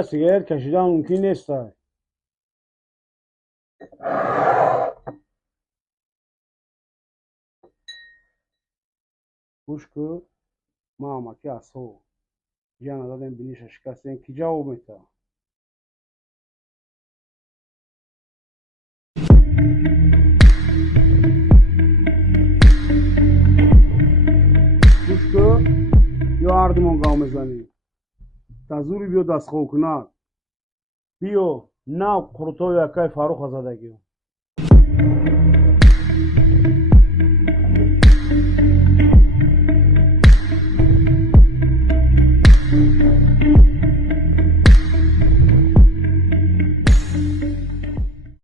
اینجا سیگار کشیدن ممکن نیست. گوش کو ماما که اصو جانا دادن بینیش شکستن کی جواب میده. گوش کو یا اردمان گام میزنی تازوری بیو دست خو کنار بیو ناو قرطو یا کای فاروق آزادگی